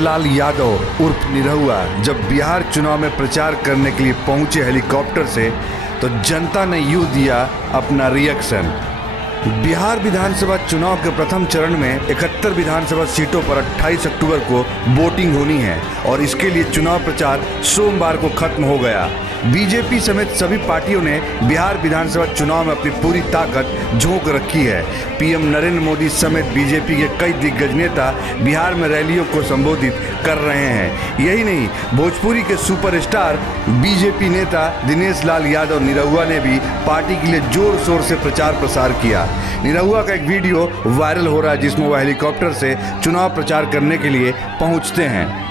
लाल यादव उर्फ निरहुआ जब बिहार चुनाव में प्रचार करने के लिए पहुंचे हेलीकॉप्टर से, तो जनता ने यूं दिया अपना रिएक्शन। बिहार विधानसभा चुनाव के प्रथम चरण में 71 विधानसभा सीटों पर 28 अक्टूबर को वोटिंग होनी है और इसके लिए चुनाव प्रचार सोमवार को खत्म हो गया। बीजेपी समेत सभी पार्टियों ने बिहार विधानसभा चुनाव में अपनी पूरी ताकत झोंक रखी है। पीएम नरेंद्र मोदी समेत बीजेपी के कई दिग्गज नेता बिहार में रैलियों को संबोधित कर रहे हैं। यही नहीं, भोजपुरी के सुपरस्टार बीजेपी नेता दिनेश लाल यादव निरहुआ ने भी पार्टी के लिए जोर शोर से प्रचार प्रसार किया। निरहुआ का एक वीडियो वायरल हो रहा है जिसमें वह हेलीकॉप्टर से चुनाव प्रचार करने के लिए पहुंचते हैं।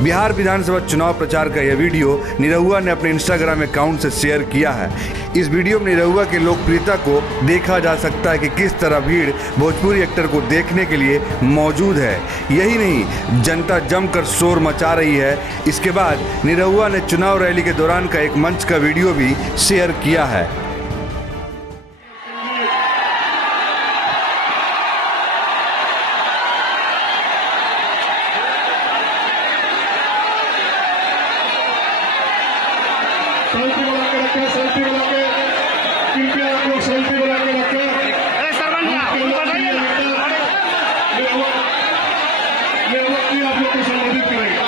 बिहार विधानसभा चुनाव प्रचार का यह वीडियो निरहुआ ने अपने इंस्टाग्राम अकाउंट से शेयर किया है। इस वीडियो में निरहुआ की लोकप्रियता को देखा जा सकता है कि किस तरह भीड़ भोजपुरी एक्टर को देखने के लिए मौजूद है। यही नहीं, जनता जमकर शोर मचा रही है। इसके बाद निरहुआ ने चुनाव रैली के दौरान का एक मंच का वीडियो भी शेयर किया है। सेल्फी बना के रखें, सेल्फी बना के, कृपया आप लोग सेल्फी बना के रखें। आप लोग को संबोधित करेंगे।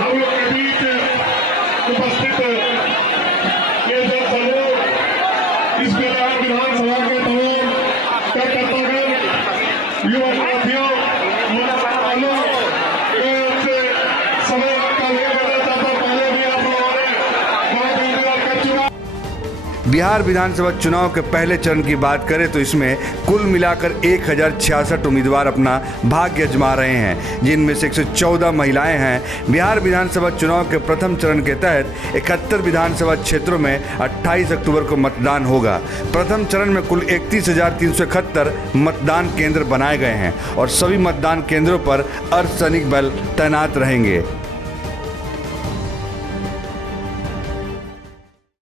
हम लोग के बीच उपस्थित ये सब समूह, इस बिहार विधानसभा के तमाम कार्यकर्तागण, युवा साथियों, वालों, से समय का नहीं बदल जाता। पहले भी आप लोगों ने बहुत इंतजार कर चुका। बिहार विधानसभा चुनाव के पहले चरण की बात करें तो इसमें कुल मिलाकर 1066 उम्मीदवार अपना भाग्य आजमा रहे हैं, जिनमें से 114 महिलाएं हैं। बिहार विधानसभा चुनाव के प्रथम चरण के तहत 71 विधानसभा क्षेत्रोों में 28 अक्टूबर को मतदान होगा। प्रथम चरण में कुल 31,371 मतदान केंद्र बनाए गए हैं और सभी मतदान केंद्रों पर अर्धसैनिक बल तैनात रहेंगे।